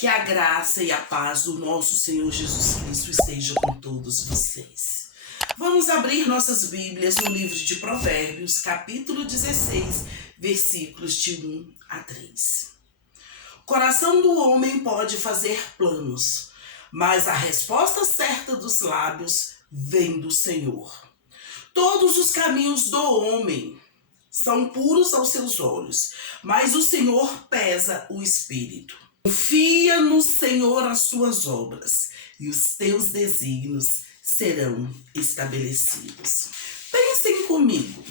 Que a graça e a paz do nosso Senhor Jesus Cristo esteja com todos vocês. Vamos abrir nossas Bíblias no livro de Provérbios, capítulo 16, versículos de 1 a 3. O coração do homem pode fazer planos, mas a resposta certa dos lábios vem do Senhor. Todos os caminhos do homem são puros aos seus olhos, mas o Senhor pesa o espírito. Confia no Senhor as tuas obras, e os teus desígnios serão estabelecidos. Pensem comigo.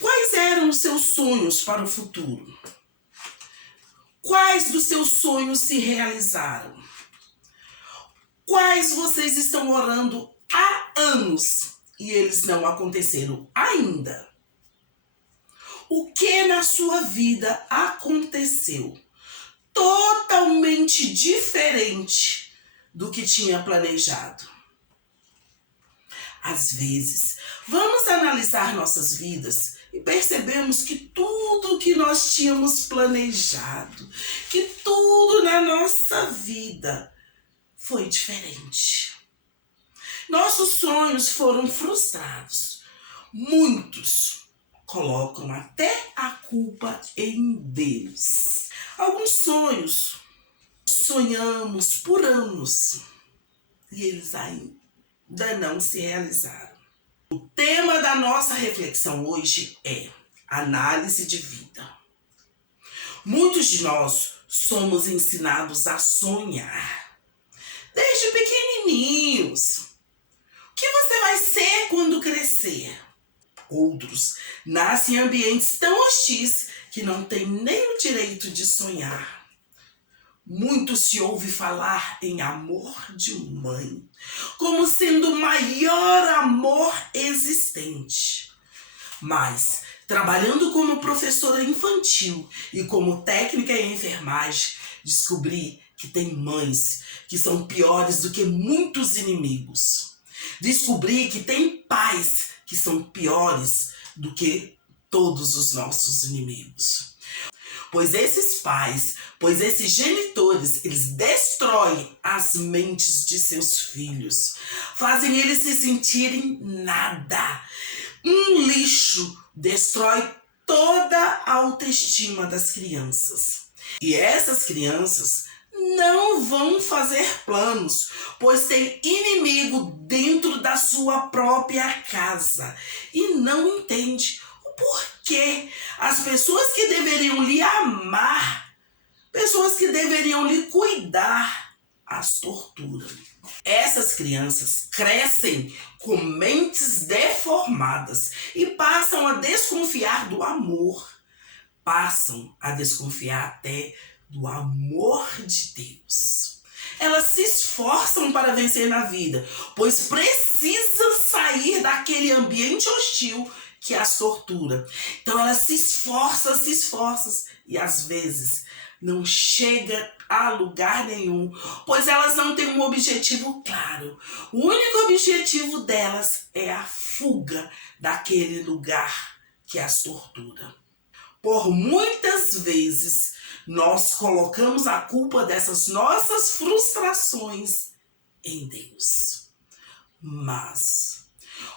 Quais eram os seus sonhos para o futuro? Quais dos seus sonhos se realizaram? Quais vocês estão orando há anos e eles não aconteceram ainda? O que na sua vida aconteceu totalmente diferente do que tinha planejado? Às vezes, vamos analisar nossas vidas e percebemos que tudo que nós tínhamos planejado, que tudo na nossa vida foi diferente. Nossos sonhos foram frustrados. Muitos colocam até a culpa em Deus. Alguns sonhos sonhamos por anos e eles ainda não se realizaram. O tema da nossa reflexão hoje é análise de vida. Muitos de nós somos ensinados a sonhar desde pequenininhos. O que você vai ser quando crescer? Outros nascem em ambientes tão hostis que não têm nem o direito de sonhar. Muito se ouve falar em amor de mãe, como sendo o maior amor existente. Mas, trabalhando como professora infantil e como técnica em enfermagem, descobri que tem mães que são piores do que muitos inimigos. Descobri que tem pais que são piores do que todos os nossos inimigos. Pois esses genitores, eles destroem as mentes de seus filhos, fazem eles se sentirem nada. Um lixo destrói toda a autoestima das crianças. E essas crianças não vão fazer planos, pois tem inimigo dentro da sua própria casa e não entende o porquê as pessoas que deveriam lhe amar, pessoas que deveriam lhe cuidar, as torturam. Essas crianças crescem com mentes deformadas e passam a desconfiar do amor, passam a desconfiar até do amor de Deus. Elas se esforçam para vencer na vida, pois precisam sair daquele ambiente hostil que as tortura. Então elas se esforçam e às vezes não chega a lugar nenhum, pois elas não têm um objetivo claro. O único objetivo delas é a fuga daquele lugar que as tortura. Por muitas vezes, nós colocamos a culpa dessas nossas frustrações em Deus. Mas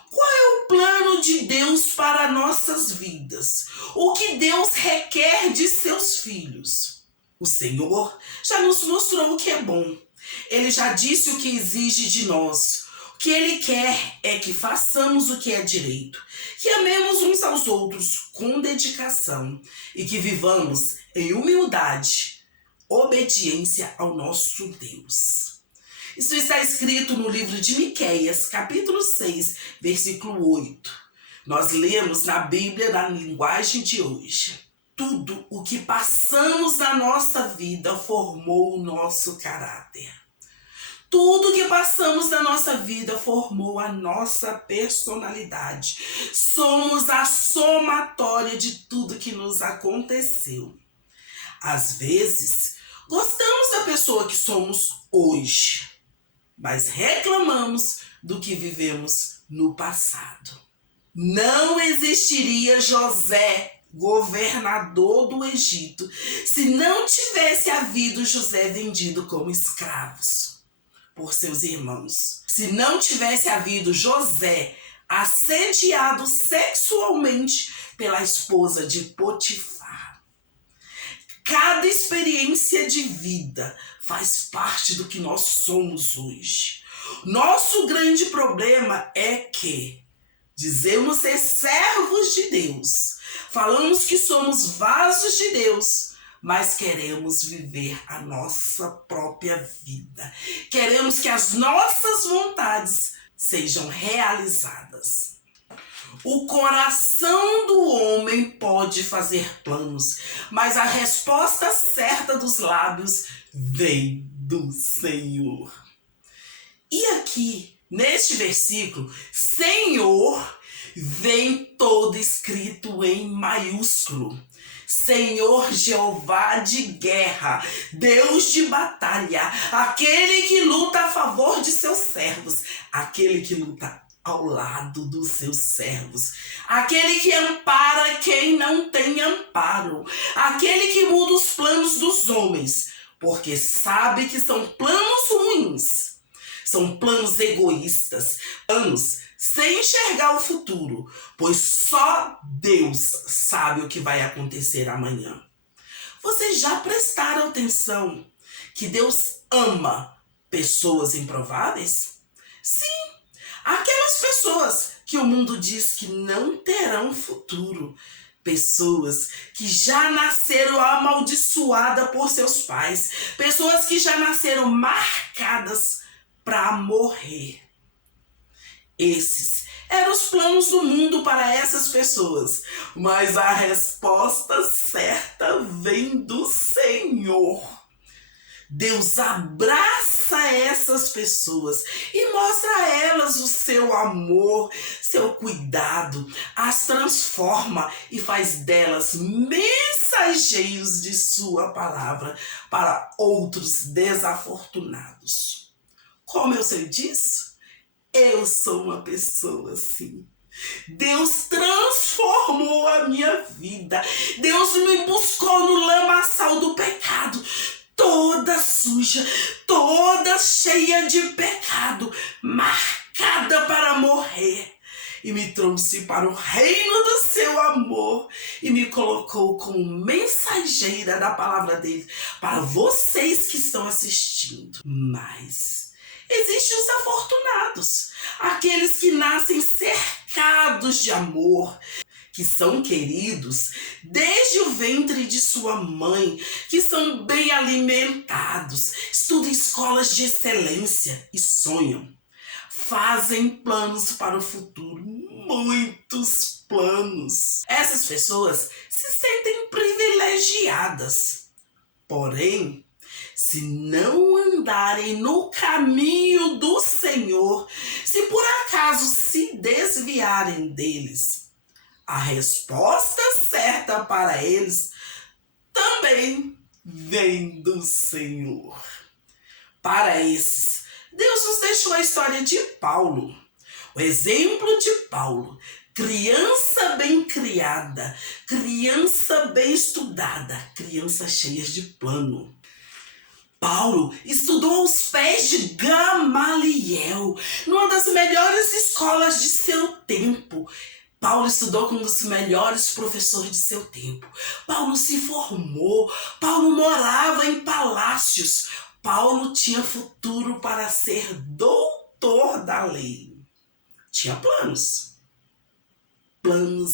qual é o plano de Deus para nossas vidas? O que Deus requer de seus filhos? O Senhor já nos mostrou o que é bom. Ele já disse o que exige de nós. O que Ele quer é que façamos o que é direito, que amemos uns aos outros com dedicação e que vivamos em humildade, obediência ao nosso Deus. Isso está escrito no livro de Miqueias, capítulo 6, versículo 8. Nós lemos na Bíblia na linguagem de hoje. Tudo o que passamos na nossa vida formou o nosso caráter. Tudo que passamos na nossa vida formou a nossa personalidade. Somos a somatória de tudo que nos aconteceu. Às vezes, gostamos da pessoa que somos hoje, mas reclamamos do que vivemos no passado. Não existiria José governador do Egito, se não tivesse havido José vendido como escravos por seus irmãos. Se não tivesse havido José assediado sexualmente pela esposa de Potifar. Cada experiência de vida faz parte do que nós somos hoje. Nosso grande problema é que dizemos ser servos de Deus, falamos que somos vasos de Deus, mas queremos viver a nossa própria vida. Queremos que as nossas vontades sejam realizadas. O coração do homem pode fazer planos, mas a resposta certa dos lábios vem do Senhor. E aqui, neste versículo, Senhor vem todo escrito em maiúsculo. Senhor Jeová de guerra, Deus de batalha, aquele que luta a favor de seus servos, aquele que luta ao lado dos seus servos, aquele que ampara quem não tem amparo, aquele que muda os planos dos homens, porque sabe que são planos ruins, são planos egoístas, planos sem enxergar o futuro, pois só Deus sabe o que vai acontecer amanhã. Vocês já prestaram atenção que Deus ama pessoas improváveis? Sim, aquelas pessoas que o mundo diz que não terão futuro. Pessoas que já nasceram amaldiçoadas por seus pais. Pessoas que já nasceram marcadas para morrer. Esses eram os planos do mundo para essas pessoas, mas a resposta certa vem do Senhor. Deus abraça essas pessoas e mostra a elas o seu amor, seu cuidado, as transforma e faz delas mensageiros de sua palavra para outros desafortunados. Como eu sei disso? Eu sou uma pessoa assim. Deus transformou a minha vida. Deus me buscou no lamaçal do pecado, toda suja, toda cheia de pecado, marcada para morrer. E me trouxe para o reino do seu amor e me colocou como mensageira da palavra dele para vocês que estão assistindo. Mas existem os afortunados, aqueles que nascem cercados de amor, que são queridos desde o ventre de sua mãe, que são bem alimentados, estudam em escolas de excelência e sonham. Fazem planos para o futuro, muitos planos. Essas pessoas se sentem privilegiadas, porém, se não andarem no caminho do Senhor, se por acaso se desviarem deles, a resposta certa para eles também vem do Senhor. Para esses, Deus nos deixou a história de Paulo, o exemplo de Paulo, criança bem criada, criança bem estudada, criança cheia de plano. Paulo estudou aos pés de Gamaliel, numa das melhores escolas de seu tempo. Paulo estudou com um dos melhores professores de seu tempo. Paulo se formou, Paulo morava em palácios. Paulo tinha futuro para ser doutor da lei. Tinha planos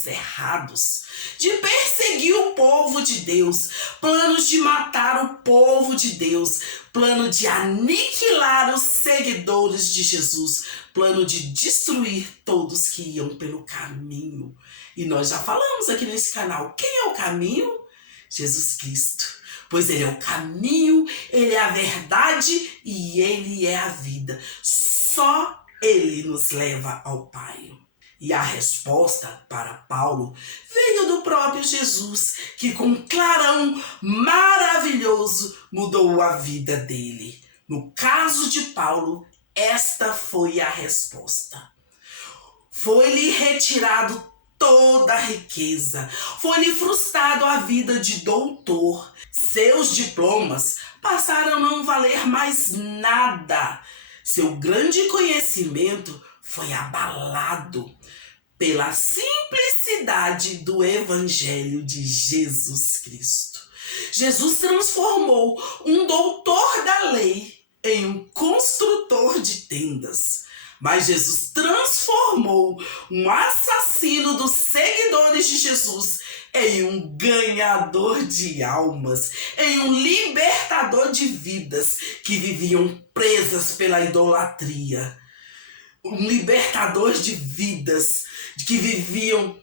errados, de perseguir o povo de Deus, planos de matar o povo de Deus, plano de aniquilar os seguidores de Jesus, plano de destruir todos que iam pelo caminho. E nós já falamos aqui nesse canal, quem é o caminho? Jesus Cristo. Pois ele é o caminho, ele é a verdade e ele é a vida. Só ele nos leva ao Pai. E a resposta para Paulo veio do próprio Jesus, que com um clarão maravilhoso mudou a vida dele. No caso de Paulo, esta foi a resposta. Foi-lhe retirado toda a riqueza. Foi-lhe frustrado a vida de doutor. Seus diplomas passaram a não valer mais nada. Seu grande conhecimento foi abalado pela simplicidade do Evangelho de Jesus Cristo. Jesus transformou um doutor da lei em um construtor de tendas. Mas Jesus transformou um assassino dos seguidores de Jesus em um ganhador de almas, em um libertador de vidas que viviam presas pela idolatria. Um libertador de vidas que viviam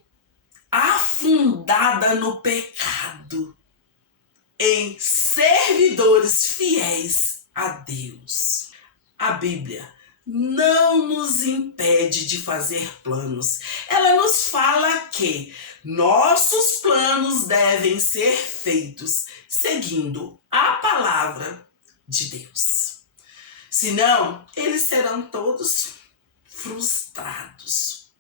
afundada no pecado, em servidores fiéis a Deus. A Bíblia não nos impede de fazer planos. Ela nos fala que nossos planos devem ser feitos seguindo a palavra de Deus. Senão, eles serão todos frustrados.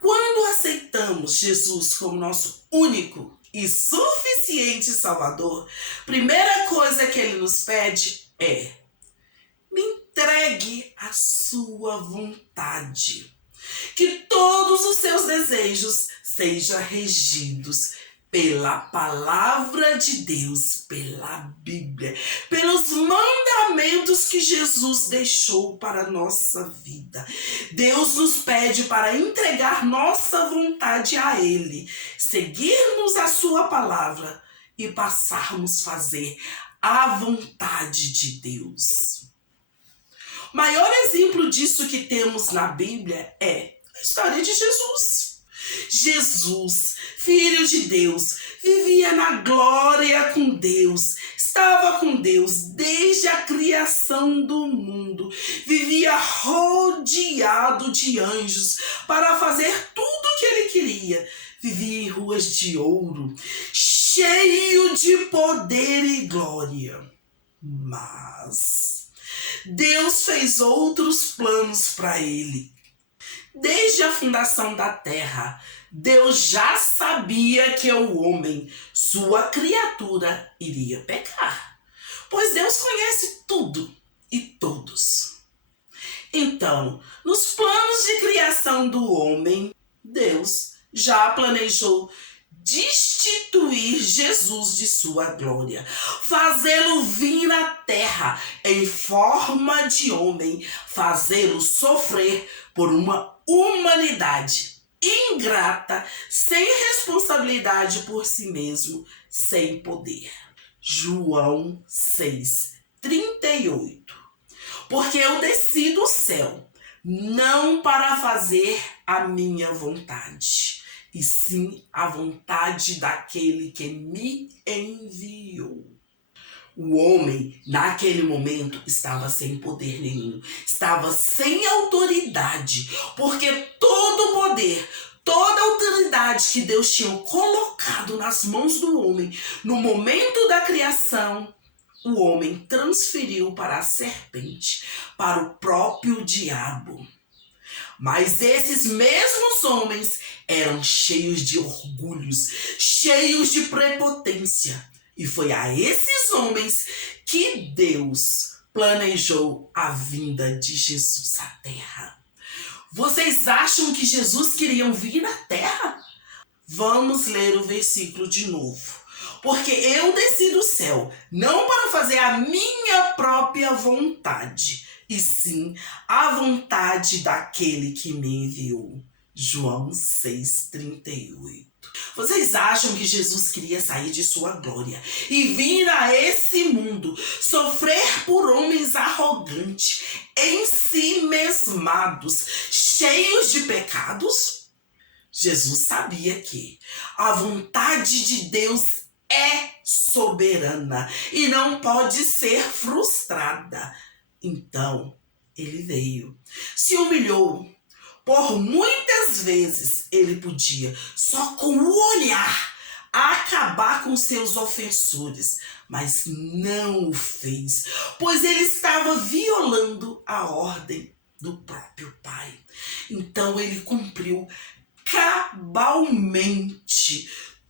Quando aceitamos Jesus como nosso único e suficiente Salvador, primeira coisa que ele nos pede é: me entregue a sua vontade. Que todos os seus desejos sejam regidos pela palavra de Deus, pela Bíblia, pelos mandamentos que Jesus deixou para a nossa vida. Deus nos pede para entregar nossa vontade a Ele, seguirmos a sua palavra e passarmos a fazer a vontade de Deus. O maior exemplo disso que temos na Bíblia é a história de Jesus. Jesus, Filho de Deus, vivia na glória com Deus, estava com Deus desde a criação do mundo, vivia rodeado de anjos para fazer tudo o que ele queria, vivia em ruas de ouro, cheio de poder e glória. Mas Deus fez outros planos para ele. Desde a fundação da terra, Deus já sabia que o homem, sua criatura, iria pecar, pois Deus conhece tudo e todos. Então, nos planos de criação do homem, Deus já planejou destituir Jesus de sua glória, fazê-lo vir à terra em forma de homem, fazê-lo sofrer por uma humanidade ingrata, sem responsabilidade por si mesmo, sem poder. João 6:38. Porque eu desci do céu, não para fazer a minha vontade, e sim a vontade daquele que me enviou. O homem, naquele momento, estava sem poder nenhum, estava sem autoridade, porque todo o poder, toda a autoridade que Deus tinha colocado nas mãos do homem, no momento da criação, o homem transferiu para a serpente, para o próprio diabo. Mas esses mesmos homens eram cheios de orgulhos, cheios de prepotência. E foi a esses homens que Deus planejou a vinda de Jesus à terra. Vocês acham que Jesus queria vir à terra? Vamos ler o versículo de novo. Porque eu desci do céu, não para fazer a minha própria vontade, e sim a vontade daquele que me enviou. João 6:38. Vocês acham que Jesus queria sair de sua glória e vir a esse mundo, sofrer por homens arrogantes, em si mesmados, cheios de pecados? Jesus sabia que a vontade de Deus é soberana e não pode ser frustrada. Então, ele veio, se humilhou. Por muitas vezes ele podia, só com o olhar, acabar com seus ofensores, mas não o fez, pois ele estava violando a ordem do próprio Pai. Então ele cumpriu cabalmente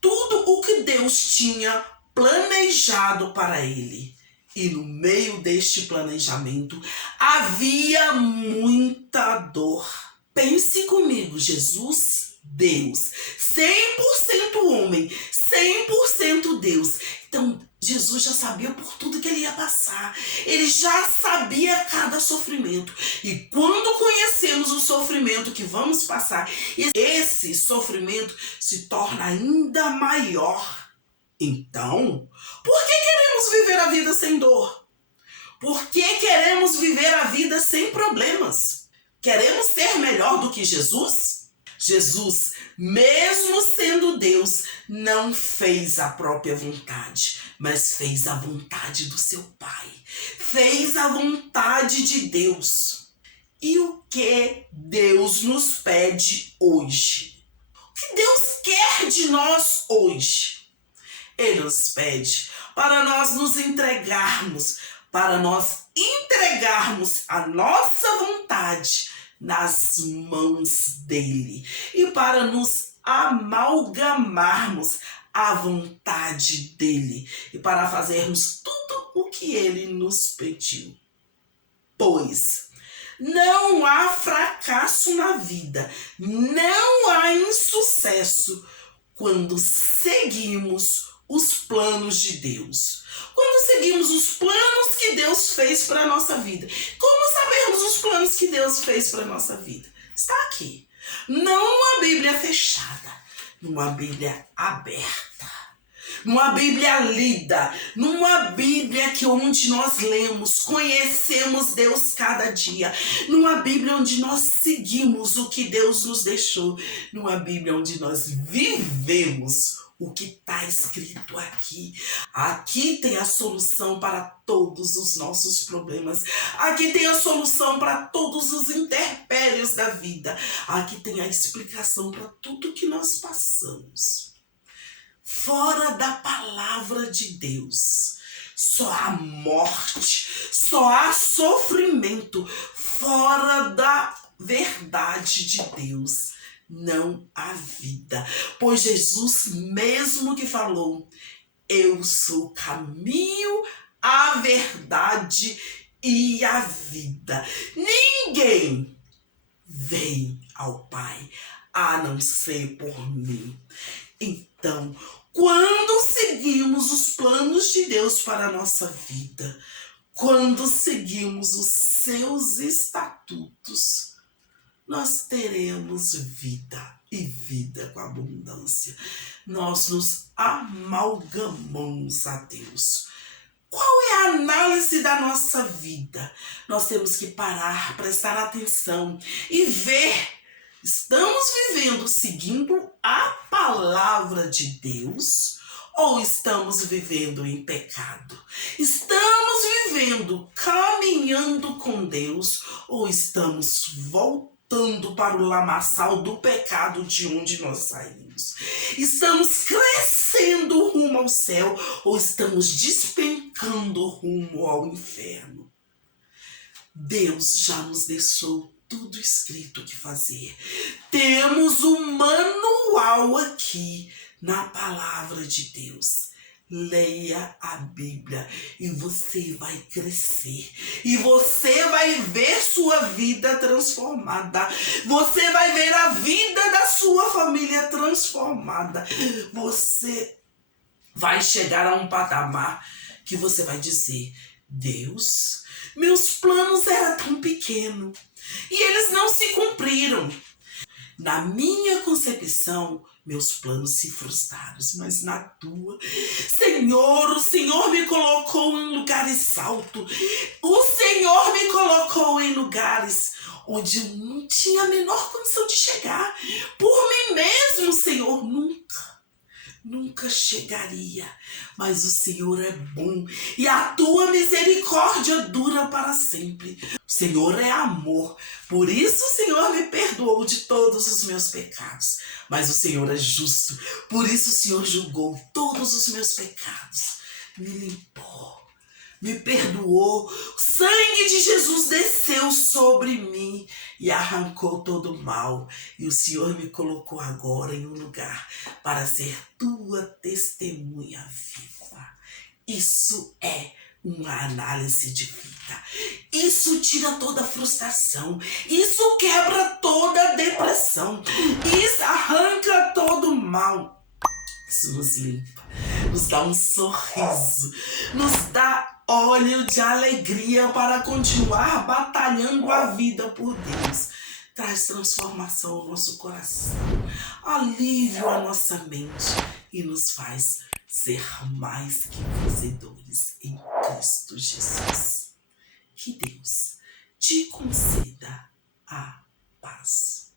tudo o que Deus tinha planejado para ele. E no meio deste planejamento havia muita dor. Pense comigo, Jesus, Deus, 100% homem, 100% Deus. Então, Jesus já sabia por tudo que ele ia passar. Ele já sabia cada sofrimento. E quando conhecemos o sofrimento que vamos passar, esse sofrimento se torna ainda maior. Então, por que queremos viver a vida sem dor? Por que queremos viver a vida sem problemas? Queremos ser melhor do que Jesus? Jesus, mesmo sendo Deus, não fez a própria vontade, mas fez a vontade do seu Pai. Fez a vontade de Deus. E o que Deus nos pede hoje? O que Deus quer de nós hoje? Ele nos pede para nós nos entregarmos, para nós entregarmos a nossa vontade nas mãos dele e para nos amalgamarmos à vontade dele e para fazermos tudo o que ele nos pediu. Pois não há fracasso na vida, não há insucesso quando seguimos os planos de Deus. Quando seguimos os planos que Deus fez para a nossa vida. Como sabemos os planos que Deus fez para a nossa vida? Está aqui. Não numa Bíblia fechada, numa Bíblia aberta. Numa Bíblia lida, numa Bíblia onde nós lemos, conhecemos Deus cada dia. Numa Bíblia onde nós seguimos o que Deus nos deixou. Numa Bíblia onde nós vivemos o que está escrito aqui. Aqui tem a solução para todos os nossos problemas. Aqui tem a solução para todos os intempéries da vida. Aqui tem a explicação para tudo que nós passamos. Fora da palavra de Deus, só há morte, só há sofrimento. Fora da verdade de Deus, não há vida. Pois Jesus mesmo que falou: eu sou o caminho, a verdade e a vida. Ninguém vem ao Pai a não ser por mim. Então, quando seguimos os planos de Deus para a nossa vida, quando seguimos os seus estatutos, nós teremos vida e vida com abundância. Nós nos amalgamamos a Deus. Qual é a análise da nossa vida? Nós temos que parar, prestar atenção e ver. Estamos vivendo seguindo a palavra de Deus ou estamos vivendo em pecado? Estamos vivendo caminhando com Deus ou estamos voltando para o lamaçal do pecado de onde nós saímos? Estamos crescendo rumo ao céu ou estamos despencando rumo ao inferno? Deus já nos deixou tudo escrito o que fazer. Temos um manual aqui na palavra de Deus. Leia a Bíblia e você vai crescer. E você vai ver sua vida transformada. Você vai ver a vida da sua família transformada. Você vai chegar a um patamar que você vai dizer: Deus, meus planos eram tão pequenos e eles não se cumpriram. Na minha concepção, meus planos se frustraram, mas na tua, Senhor, o Senhor me colocou em lugares altos. O Senhor me colocou em lugares onde eu não tinha a menor condição de chegar. Por mim mesmo, Senhor, nunca chegaria, mas o Senhor é bom e a tua misericórdia dura para sempre. O Senhor é amor, por isso o Senhor me perdoou de todos os meus pecados. Mas o Senhor é justo, por isso o Senhor julgou todos os meus pecados. Me limpou, me perdoou. O sangue de Jesus desceu sobre mim e arrancou todo o mal. E o Senhor me colocou agora em um lugar para ser tua testemunha viva. Isso é uma análise de vida. Isso tira toda a frustração. Isso quebra toda a depressão. Isso arranca todo o mal. Isso nos limpa, nos dá um sorriso, nos dá óleo de alegria para continuar batalhando a vida por Deus. Traz transformação ao nosso coração, alívio à nossa mente e nos faz ser mais que vencedores em Cristo Jesus. Que Deus te conceda a paz.